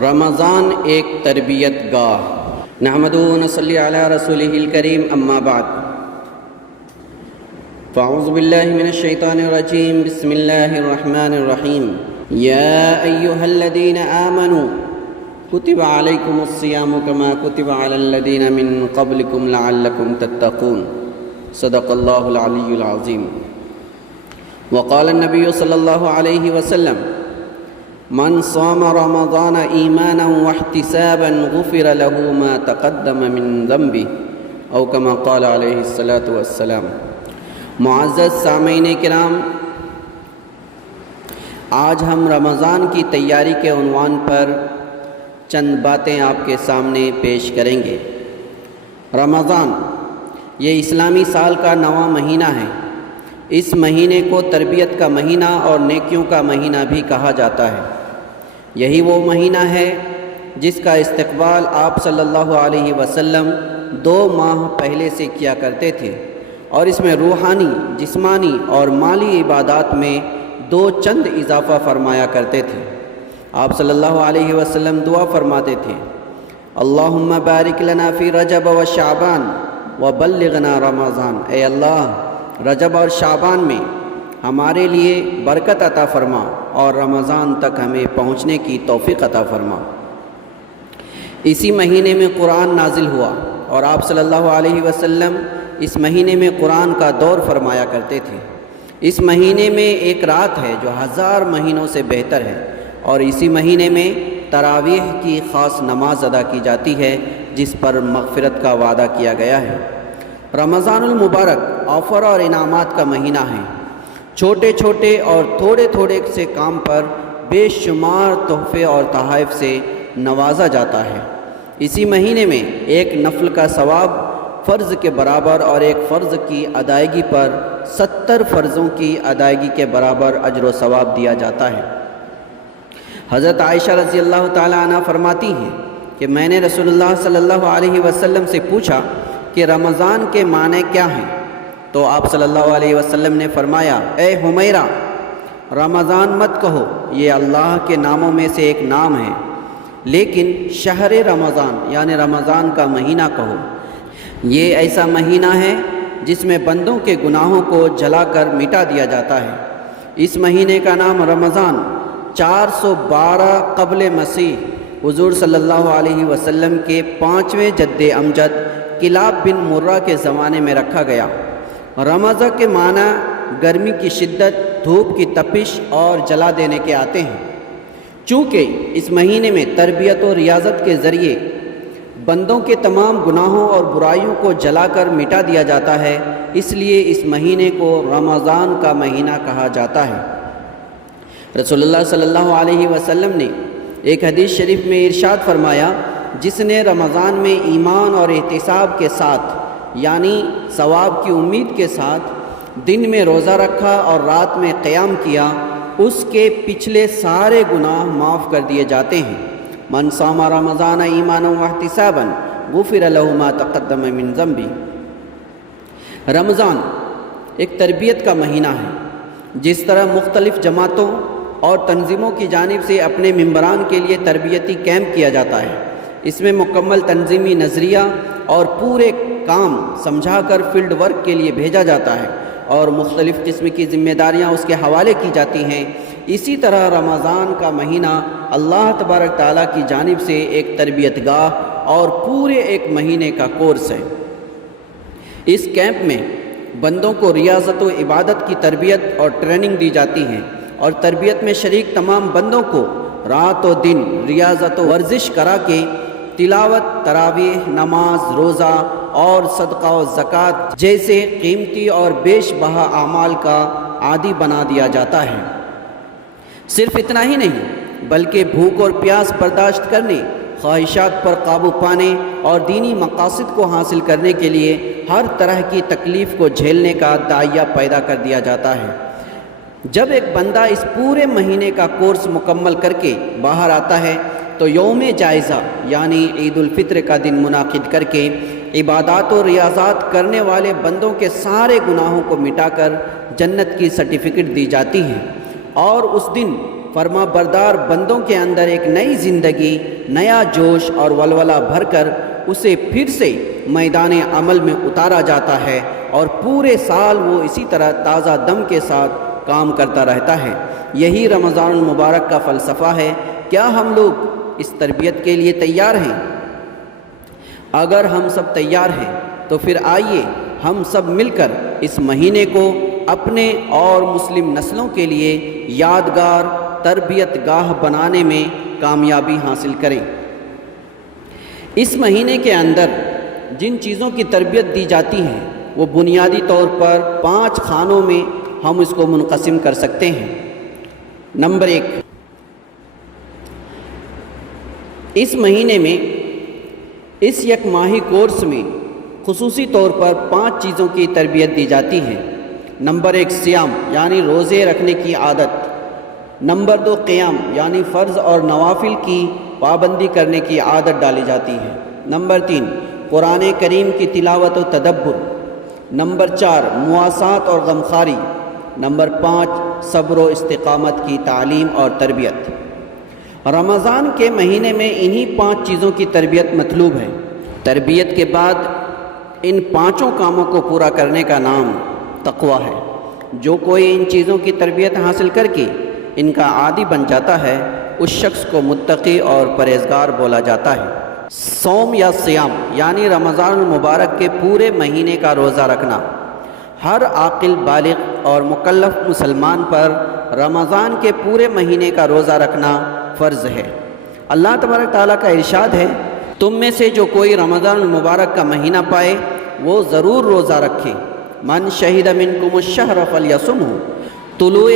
رمضان ایک تربیت گاہ۔ نحمدہ و نصلی علی رسولہ الکریم، اما بعد فاعوذ باللہ من الشیطان الرجیم، بسم اللہ الرحمن الرحیم۔ یا ایہا الذین آمنوا کتب علیکم الصیام کما کتب علی الذین من قبلکم لعلکم تتقون۔ صدق اللہ العلی العظیم۔ وقال النبی صلی اللہ علیہ وسلم: من صام رمضان ایمانا واحتسابا غفر له ما تقدم من ذنبه، او کما قال علیہ الصلاۃ والسلام۔ معزز سامعین کرام، آج ہم رمضان کی تیاری کے عنوان پر چند باتیں آپ کے سامنے پیش کریں گے۔ رمضان یہ اسلامی سال کا 9واں مہینہ ہے۔ اس مہینے کو تربیت کا مہینہ اور نیکیوں کا مہینہ بھی کہا جاتا ہے۔ یہی وہ مہینہ ہے جس کا استقبال آپ صلی اللہ علیہ وسلم 2 ماہ پہلے سے کیا کرتے تھے، اور اس میں روحانی، جسمانی اور مالی عبادات میں 2 چند اضافہ فرمایا کرتے تھے۔ آپ صلی اللہ علیہ وسلم دعا فرماتے تھے: اللہم بارک لنا فی رجب و شعبان وبلغنا رمضان۔ اے اللہ، رجب اور شعبان میں ہمارے لیے برکت عطا فرما اور رمضان تک ہمیں پہنچنے کی توفیق عطا فرما۔ اسی مہینے میں قرآن نازل ہوا، اور آپ صلی اللہ علیہ وسلم اس مہینے میں قرآن کا دور فرمایا کرتے تھے۔ اس مہینے میں ایک رات ہے جو 1000 مہینوں سے بہتر ہے، اور اسی مہینے میں تراویح کی خاص نماز ادا کی جاتی ہے جس پر مغفرت کا وعدہ کیا گیا ہے۔ رمضان المبارک آفر اور انعامات کا مہینہ ہے۔ چھوٹے چھوٹے اور تھوڑے تھوڑے سے کام پر بے شمار تحفے اور تحائف سے نوازا جاتا ہے۔ اسی مہینے میں ایک نفل کا ثواب فرض کے برابر اور ایک فرض کی ادائیگی پر 70 فرضوں کی ادائیگی کے برابر اجر و ثواب دیا جاتا ہے۔ حضرت عائشہ رضی اللہ تعالی عنہ فرماتی ہیں کہ میں نے رسول اللہ صلی اللہ علیہ وسلم سے پوچھا کہ رمضان کے معنی کیا ہیں؟ تو آپ صلی اللہ علیہ وسلم نے فرمایا: اے حمیرہ، رمضان مت کہو، یہ اللہ کے ناموں میں سے ایک نام ہے، لیکن شہر رمضان یعنی رمضان کا مہینہ کہو۔ یہ ایسا مہینہ ہے جس میں بندوں کے گناہوں کو جلا کر مٹا دیا جاتا ہے۔ اس مہینے کا نام رمضان 412 قبل مسیح حضور صلی اللہ علیہ وسلم کے 5ویں جد امجد کلاب بن مرہ کے زمانے میں رکھا گیا۔ رمضان کے معنی گرمی کی شدت، دھوپ کی تپش اور جلا دینے کے آتے ہیں۔ چونکہ اس مہینے میں تربیت و ریاضت کے ذریعے بندوں کے تمام گناہوں اور برائیوں کو جلا کر مٹا دیا جاتا ہے، اس لیے اس مہینے کو رمضان کا مہینہ کہا جاتا ہے۔ رسول اللہ صلی اللہ علیہ وسلم نے ایک حدیث شریف میں ارشاد فرمایا: جس نے رمضان میں ایمان اور احتساب کے ساتھ یعنی ثواب کی امید کے ساتھ دن میں روزہ رکھا اور رات میں قیام کیا، اس کے پچھلے سارے گناہ معاف کر دیے جاتے ہیں۔ من صام رمضان ایمانا واحتسابا غفر له ما تقدم من ذنبه۔ رمضان ایک تربیت کا مہینہ ہے۔ جس طرح مختلف جماعتوں اور تنظیموں کی جانب سے اپنے ممبران کے لیے تربیتی کیمپ کیا جاتا ہے، اس میں مکمل تنظیمی نظریہ اور پورے کام سمجھا کر فیلڈ ورک کے لیے بھیجا جاتا ہے، اور مختلف قسم کی ذمہ داریاں اس کے حوالے کی جاتی ہیں۔ اسی طرح رمضان کا مہینہ اللہ تبارک تعالیٰ کی جانب سے ایک تربیت گاہ اور پورے ایک مہینے کا کورس ہے۔ اس کیمپ میں بندوں کو ریاضت و عبادت کی تربیت اور ٹریننگ دی جاتی ہے، اور تربیت میں شریک تمام بندوں کو رات و دن ریاضت و ورزش کرا کے تلاوت، تراویح، نماز، روزہ اور صدقہ و زکوٰۃ جیسے قیمتی اور بیش بہا اعمال کا عادی بنا دیا جاتا ہے۔ صرف اتنا ہی نہیں بلکہ بھوک اور پیاس برداشت کرنے، خواہشات پر قابو پانے اور دینی مقاصد کو حاصل کرنے کے لیے ہر طرح کی تکلیف کو جھیلنے کا داعیہ پیدا کر دیا جاتا ہے۔ جب ایک بندہ اس پورے مہینے کا کورس مکمل کر کے باہر آتا ہے تو یوم جائزہ یعنی عید الفطر کا دن منعقد کر کے عبادات و ریاضات کرنے والے بندوں کے سارے گناہوں کو مٹا کر جنت کی سرٹیفکیٹ دی جاتی ہے، اور اس دن فرما بردار بندوں کے اندر ایک نئی زندگی، نیا جوش اور ولولہ بھر کر اسے پھر سے میدان عمل میں اتارا جاتا ہے اور پورے سال وہ اسی طرح تازہ دم کے ساتھ کام کرتا رہتا ہے۔ یہی رمضان المبارک کا فلسفہ ہے۔ کیا ہم لوگ اس تربیت کے لیے تیار ہیں؟ اگر ہم سب تیار ہیں تو پھر آئیے ہم سب مل کر اس مہینے کو اپنے اور مسلم نسلوں کے لیے یادگار تربیت گاہ بنانے میں کامیابی حاصل کریں۔ اس مہینے کے اندر جن چیزوں کی تربیت دی جاتی ہے وہ بنیادی طور پر 5 خانوں میں ہم اس کو منقسم کر سکتے ہیں۔ نمبر 1، اس مہینے میں اس یک ماہی کورس میں خصوصی طور پر 5 چیزوں کی تربیت دی جاتی ہے۔ نمبر 1، صیام یعنی روزے رکھنے کی عادت۔ نمبر 2، قیام یعنی فرض اور نوافل کی پابندی کرنے کی عادت ڈالی جاتی ہے۔ نمبر 3، قرآن کریم کی تلاوت و تدبر۔ نمبر 4، مواسات اور غمخواری۔ نمبر 5، صبر و استقامت کی تعلیم اور تربیت۔ رمضان کے مہینے میں انہی 5 چیزوں کی تربیت مطلوب ہے۔ تربیت کے بعد ان 5 کاموں کو پورا کرنے کا نام تقویٰ ہے۔ جو کوئی ان چیزوں کی تربیت حاصل کر کے ان کا عادی بن جاتا ہے اس شخص کو متقی اور پرہیزگار بولا جاتا ہے۔ صوم یا صیام یعنی رمضان المبارک کے پورے مہینے کا روزہ رکھنا۔ ہر عاقل بالغ اور مکلف مسلمان پر رمضان کے پورے مہینے کا روزہ رکھنا فرض ہے۔ اللہ تبارک تعالیٰ کا ارشاد ہے، تم میں سے جو کوئی رمضان المبارک کا مہینہ پائے وہ ضرور روزہ رکھے۔ من شہد منکم الشہر فلیصمہ۔ طلوع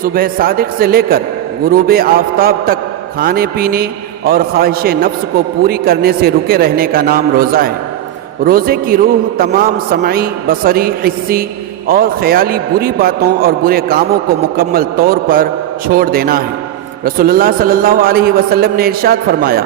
صبح صادق سے لے کر غروب آفتاب تک کھانے پینے اور خواہش نفس کو پوری کرنے سے رکے رہنے کا نام روزہ ہے۔ روزے کی روح تمام سمعی، بصری، حسی اور خیالی بری باتوں اور برے کاموں کو مکمل طور پر چھوڑ دینا ہے۔ رسول اللہ صلی اللہ علیہ وسلم نے ارشاد فرمایا،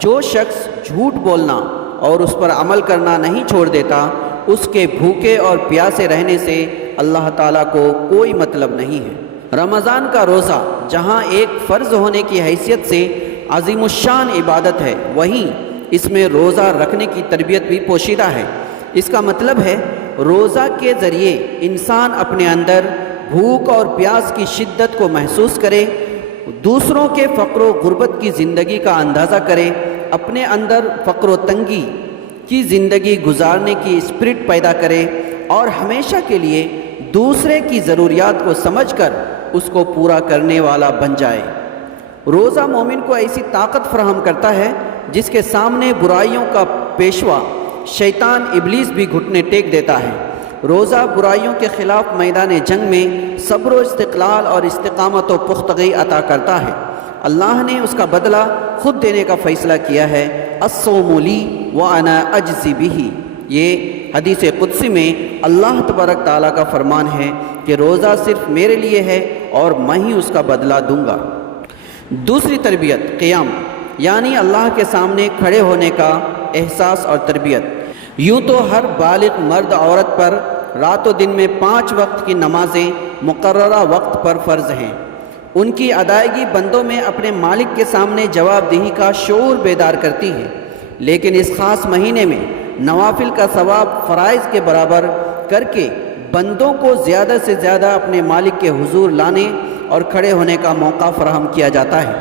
جو شخص جھوٹ بولنا اور اس پر عمل کرنا نہیں چھوڑ دیتا اس کے بھوکے اور پیاسے رہنے سے اللہ تعالیٰ کو کوئی مطلب نہیں ہے۔ رمضان کا روزہ جہاں ایک فرض ہونے کی حیثیت سے عظیم الشان عبادت ہے، وہیں اس میں روزہ رکھنے کی تربیت بھی پوشیدہ ہے۔ اس کا مطلب ہے روزہ کے ذریعے انسان اپنے اندر بھوک اور پیاس کی شدت کو محسوس کرے، دوسروں کے فقر و غربت کی زندگی کا اندازہ کرے، اپنے اندر فقر و تنگی کی زندگی گزارنے کی اسپرٹ پیدا کرے اور ہمیشہ کے لیے دوسرے کی ضروریات کو سمجھ کر اس کو پورا کرنے والا بن جائے۔ روزہ مومن کو ایسی طاقت فراہم کرتا ہے جس کے سامنے برائیوں کا پیشوا شیطان ابلیس بھی گھٹنے ٹیک دیتا ہے۔ روزہ برائیوں کے خلاف میدان جنگ میں صبر و استقلال اور استقامت و پختگی عطا کرتا ہے۔ اللہ نے اس کا بدلہ خود دینے کا فیصلہ کیا ہے، الصوم لی وانا اجزی بہ۔ یہ حدیث قدسی میں اللہ تبارک تعالیٰ کا فرمان ہے کہ روزہ صرف میرے لیے ہے اور میں ہی اس کا بدلہ دوں گا۔ دوسری تربیت قیام یعنی اللہ کے سامنے کھڑے ہونے کا احساس اور تربیت۔ یوں تو ہر بالغ مرد عورت پر رات و دن میں 5 وقت کی نمازیں مقررہ وقت پر فرض ہیں۔ ان کی ادائیگی بندوں میں اپنے مالک کے سامنے جواب دہی کا شعور بیدار کرتی ہے، لیکن اس خاص مہینے میں نوافل کا ثواب فرائض کے برابر کر کے بندوں کو زیادہ سے زیادہ اپنے مالک کے حضور لانے اور کھڑے ہونے کا موقع فراہم کیا جاتا ہے،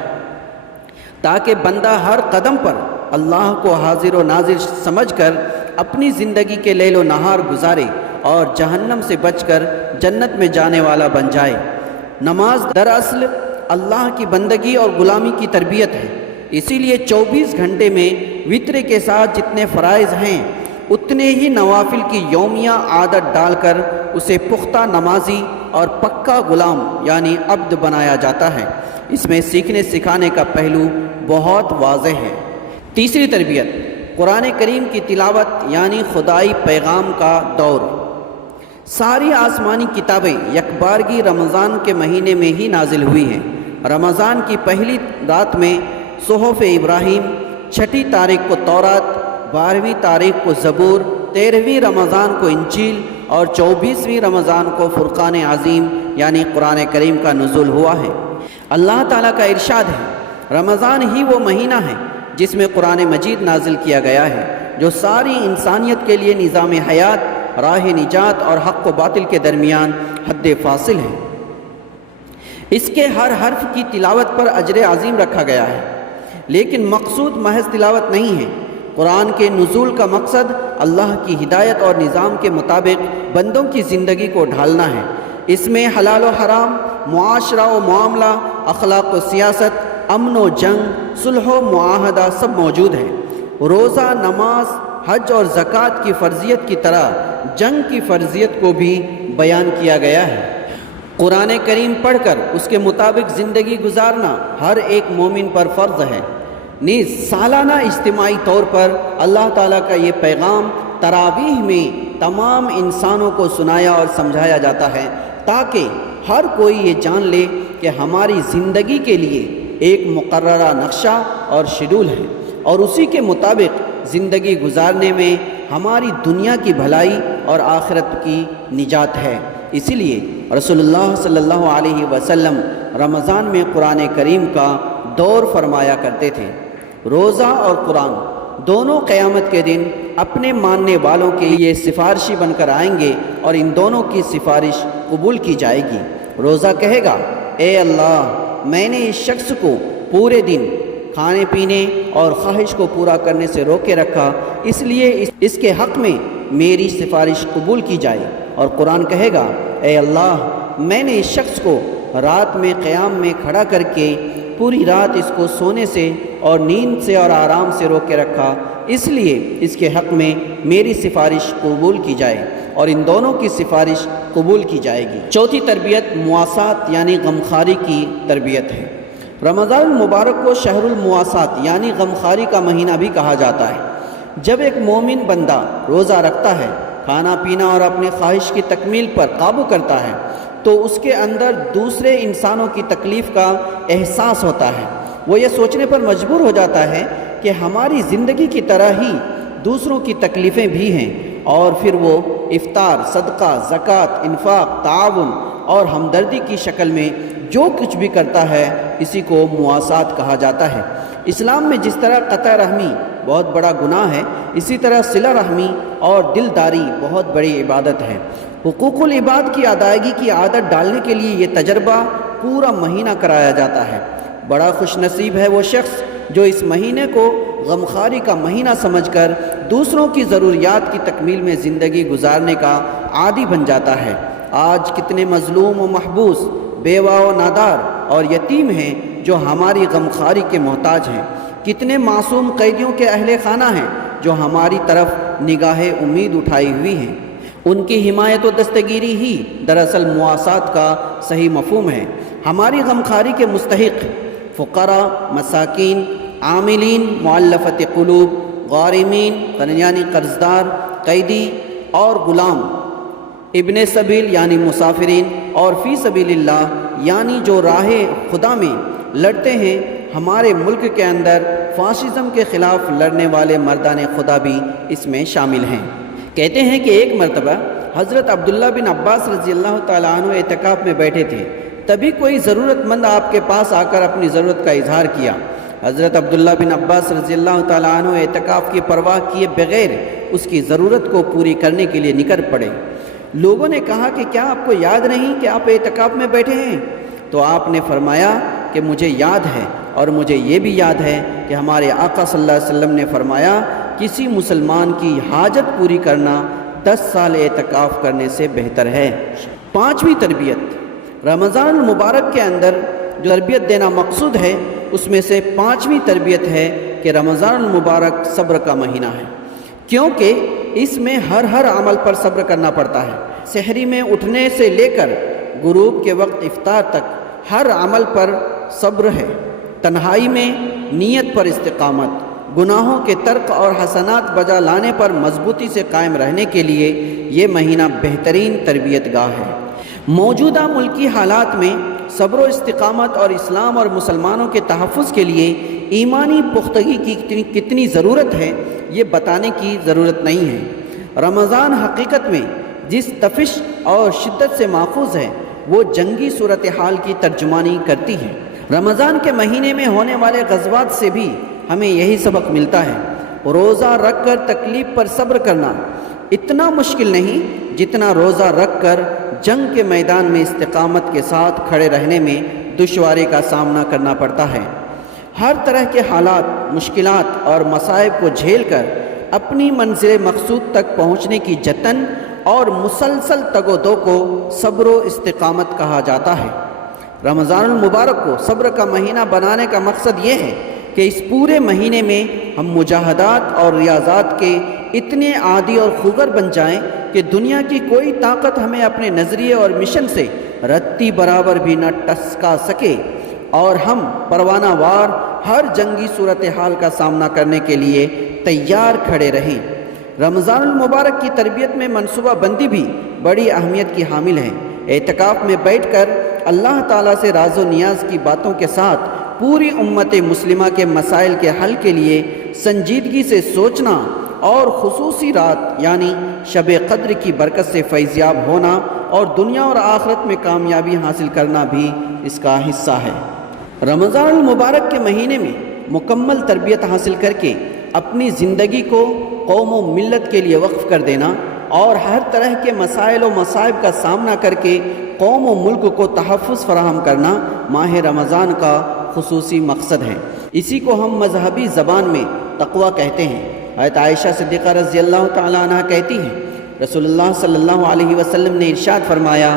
تاکہ بندہ ہر قدم پر اللہ کو حاضر و ناظر سمجھ کر اپنی زندگی کے لیل و نہار گزارے اور جہنم سے بچ کر جنت میں جانے والا بن جائے۔ نماز دراصل اللہ کی بندگی اور غلامی کی تربیت ہے، اسی لیے 24 گھنٹے میں وتر کے ساتھ جتنے فرائض ہیں اتنے ہی نوافل کی یومیہ عادت ڈال کر اسے پختہ نمازی اور پکا غلام یعنی عبد بنایا جاتا ہے۔ اس میں سیکھنے سکھانے کا پہلو بہت واضح ہے۔ تیسری تربیت قرآن کریم کی تلاوت یعنی خدائی پیغام کا دور۔ ساری آسمانی کتابیں یکبارگی رمضان کے مہینے میں ہی نازل ہوئی ہیں۔ رمضان کی پہلی رات میں صحف ابراہیم، 6 تاریخ کو تورات، 12ویں تاریخ کو زبور، 13ویں رمضان کو انجیل اور 24ویں رمضان کو فرقان عظیم یعنی قرآن کریم کا نزول ہوا ہے۔ اللہ تعالیٰ کا ارشاد ہے، رمضان ہی وہ مہینہ ہے جس میں قرآن مجید نازل کیا گیا ہے، جو ساری انسانیت کے لیے نظام حیات، راہ نجات اور حق و باطل کے درمیان حد فاصل ہے۔ اس کے ہر حرف کی تلاوت پر اجر عظیم رکھا گیا ہے، لیکن مقصود محض تلاوت نہیں ہے۔ قرآن کے نزول کا مقصد اللہ کی ہدایت اور نظام کے مطابق بندوں کی زندگی کو ڈھالنا ہے۔ اس میں حلال و حرام، معاشرہ و معاملہ، اخلاق و سیاست، امن و جنگ، صلح و معاہدہ سب موجود ہے۔ روزہ، نماز، حج اور زکوٰۃ کی فرضیت کی طرح جنگ کی فرضیت کو بھی بیان کیا گیا ہے۔ قرآن کریم پڑھ کر اس کے مطابق زندگی گزارنا ہر ایک مومن پر فرض ہے۔ نیز سالانہ اجتماعی طور پر اللہ تعالیٰ کا یہ پیغام تراویح میں تمام انسانوں کو سنایا اور سمجھایا جاتا ہے، تاکہ ہر کوئی یہ جان لے کہ ہماری زندگی کے لیے ایک مقررہ نقشہ اور شیڈول ہے، اور اسی کے مطابق زندگی گزارنے میں ہماری دنیا کی بھلائی اور آخرت کی نجات ہے۔ اسی لیے رسول اللہ صلی اللہ علیہ وسلم رمضان میں قرآن کریم کا دور فرمایا کرتے تھے۔ روزہ اور قرآن دونوں قیامت کے دن اپنے ماننے والوں کے لیے سفارشی بن کر آئیں گے، اور ان دونوں کی سفارش قبول کی جائے گی۔ روزہ کہے گا، اے اللہ، میں نے اس شخص کو پورے دن کھانے پینے اور خواہش کو پورا کرنے سے روکے رکھا، اس لیے اس کے حق میں میری سفارش قبول کی جائے۔ اور قرآن کہے گا، اے اللہ، میں نے اس شخص کو رات میں قیام میں کھڑا کر کے پوری رات اس کو سونے سے اور نیند سے اور آرام سے روکے رکھا، اس لیے اس کے حق میں میری سفارش قبول کی جائے، اور ان دونوں کی سفارش قبول کی جائے گی۔ چوتھی تربیت مواسات یعنی غمخواری کی تربیت ہے۔ رمضان المبارک کو شہر المواسات یعنی غمخواری کا مہینہ بھی کہا جاتا ہے۔ جب ایک مومن بندہ روزہ رکھتا ہے، کھانا پینا اور اپنی خواہش کی تکمیل پر قابو کرتا ہے، تو اس کے اندر دوسرے انسانوں کی تکلیف کا احساس ہوتا ہے۔ وہ یہ سوچنے پر مجبور ہو جاتا ہے کہ ہماری زندگی کی طرح ہی دوسروں کی تکلیفیں بھی ہیں، اور پھر وہ افطار، صدقہ، زکوٰۃ، انفاق، تعاون اور ہمدردی کی شکل میں جو کچھ بھی کرتا ہے، اسی کو مواسات کہا جاتا ہے۔ اسلام میں جس طرح قطع رحمی بہت بڑا گناہ ہے، اسی طرح صلہ رحمی اور دلداری بہت بڑی عبادت ہے۔ حقوق العباد کی ادائیگی کی عادت ڈالنے کے لیے یہ تجربہ پورا مہینہ کرایا جاتا ہے۔ بڑا خوش نصیب ہے وہ شخص جو اس مہینے کو غمخواری کا مہینہ سمجھ کر دوسروں کی ضروریات کی تکمیل میں زندگی گزارنے کا عادی بن جاتا ہے۔ آج کتنے مظلوم و محبوس، بیوہ و نادار اور یتیم ہیں جو ہماری غمخواری کے محتاج ہیں۔ کتنے معصوم قیدیوں کے اہل خانہ ہیں جو ہماری طرف نگاہ امید اٹھائی ہوئی ہیں۔ ان کی حمایت و دستگیری ہی دراصل مواسات کا صحیح مفہوم ہے۔ ہماری غمخواری کے مستحق فقراء، مساکین، عاملین، مؤلفۃ قلوب، غارمین یعنی قرضدار، قیدی اور غلام، ابن سبیل یعنی مسافرین، اور فی سبیل اللہ یعنی جو راہ خدا میں لڑتے ہیں۔ ہمارے ملک کے اندر فاشزم کے خلاف لڑنے والے مردان خدا بھی اس میں شامل ہیں۔ کہتے ہیں کہ ایک مرتبہ حضرت عبداللہ بن عباس رضی اللہ تعالیٰ عنہ اعتکاف میں بیٹھے تھے، تبھی کوئی ضرورت مند آپ کے پاس آ کر اپنی ضرورت کا اظہار کیا۔ حضرت عبداللہ بن عباس رضی اللہ تعالیٰ عنہ اعتکاف کی پرواہ کیے بغیر اس کی ضرورت کو پوری کرنے کے لیے نکل پڑے۔ لوگوں نے کہا کہ کیا آپ کو یاد نہیں کہ آپ اعتکاف میں بیٹھے ہیں؟ تو آپ نے فرمایا کہ مجھے یاد ہے، اور مجھے یہ بھی یاد ہے کہ ہمارے آقا صلی اللہ علیہ وسلم نے فرمایا، کسی مسلمان کی حاجت پوری کرنا 10 سال اعتکاف کرنے سے بہتر ہے۔ پانچویں تربیت، رمضان المبارک کے اندر جو تربیت دینا مقصود ہے، اس میں سے پانچویں تربیت ہے کہ رمضان المبارک صبر کا مہینہ ہے، کیونکہ اس میں ہر عمل پر صبر کرنا پڑتا ہے۔ سحری میں اٹھنے سے لے کر غروب کے وقت افطار تک ہر عمل پر صبر ہے۔ تنہائی میں نیت پر استقامت، گناہوں کے ترک اور حسنات بجا لانے پر مضبوطی سے قائم رہنے کے لیے یہ مہینہ بہترین تربیت گاہ ہے۔ موجودہ ملکی حالات میں صبر و استقامت اور اسلام اور مسلمانوں کے تحفظ کے لیے ایمانی پختگی کی کتنی ضرورت ہے، یہ بتانے کی ضرورت نہیں ہے۔ رمضان حقیقت میں جس تفش اور شدت سے ماخوذ ہے، وہ جنگی صورتحال کی ترجمانی کرتی ہے۔ رمضان کے مہینے میں ہونے والے غزوات سے بھی ہمیں یہی سبق ملتا ہے۔ روزہ رکھ کر تکلیف پر صبر کرنا اتنا مشکل نہیں جتنا روزہ رکھ کر جنگ کے میدان میں استقامت کے ساتھ کھڑے رہنے میں دشواری کا سامنا کرنا پڑتا ہے۔ ہر طرح کے حالات، مشکلات اور مصائب کو جھیل کر اپنی منزل مقصود تک پہنچنے کی جتن اور مسلسل تگ و دو کو صبر و استقامت کہا جاتا ہے۔ رمضان المبارک کو صبر کا مہینہ بنانے کا مقصد یہ ہے کہ اس پورے مہینے میں ہم مجاہدات اور ریاضات کے اتنے عادی اور خوگر بن جائیں کہ دنیا کی کوئی طاقت ہمیں اپنے نظریے اور مشن سے رتی برابر بھی نہ ٹسکا سکے، اور ہم پروانہ وار ہر جنگی صورتحال کا سامنا کرنے کے لیے تیار کھڑے رہیں۔ رمضان المبارک کی تربیت میں منصوبہ بندی بھی بڑی اہمیت کی حامل ہے۔ اعتکاف میں بیٹھ کر اللہ تعالیٰ سے راز و نیاز کی باتوں کے ساتھ پوری امت مسلمہ کے مسائل کے حل کے لیے سنجیدگی سے سوچنا اور خصوصی رات یعنی شب قدر کی برکت سے فیضیاب ہونا اور دنیا اور آخرت میں کامیابی حاصل کرنا بھی اس کا حصہ ہے۔ رمضان المبارک کے مہینے میں مکمل تربیت حاصل کر کے اپنی زندگی کو قوم و ملت کے لیے وقف کر دینا اور ہر طرح کے مسائل و مصائب کا سامنا کر کے قوم و ملک کو تحفظ فراہم کرنا ماہ رمضان کا خصوصی مقصد ہے۔ اسی کو ہم مذہبی زبان میں تقویٰ کہتے ہیں۔ حضرت عائشہ صدیقہ رضی اللہ تعالیٰ عنہ کہتی ہیں، رسول اللہ صلی اللہ علیہ وسلم نے ارشاد فرمایا،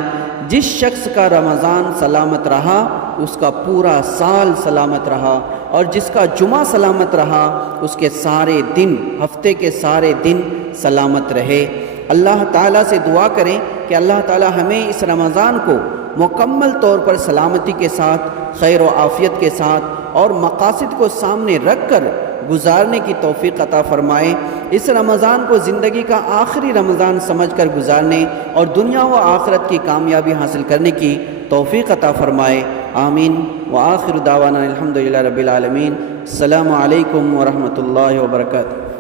جس شخص کا رمضان سلامت رہا اس کا پورا سال سلامت رہا، اور جس کا جمعہ سلامت رہا اس کے سارے دن، ہفتے کے سارے دن سلامت رہے۔ اللہ تعالیٰ سے دعا کریں کہ اللہ تعالیٰ ہمیں اس رمضان کو مکمل طور پر سلامتی کے ساتھ، خیر و عافیت کے ساتھ اور مقاصد کو سامنے رکھ کر گزارنے کی توفیق عطا فرمائے۔ اس رمضان کو زندگی کا آخری رمضان سمجھ کر گزارنے اور دنیا و آخرت کی کامیابی حاصل کرنے کی توفیق عطا فرمائے، آمین۔ وآخر دعوانا الحمدللہ رب العالمین۔ السلام علیکم ورحمۃ اللہ وبرکاتہ۔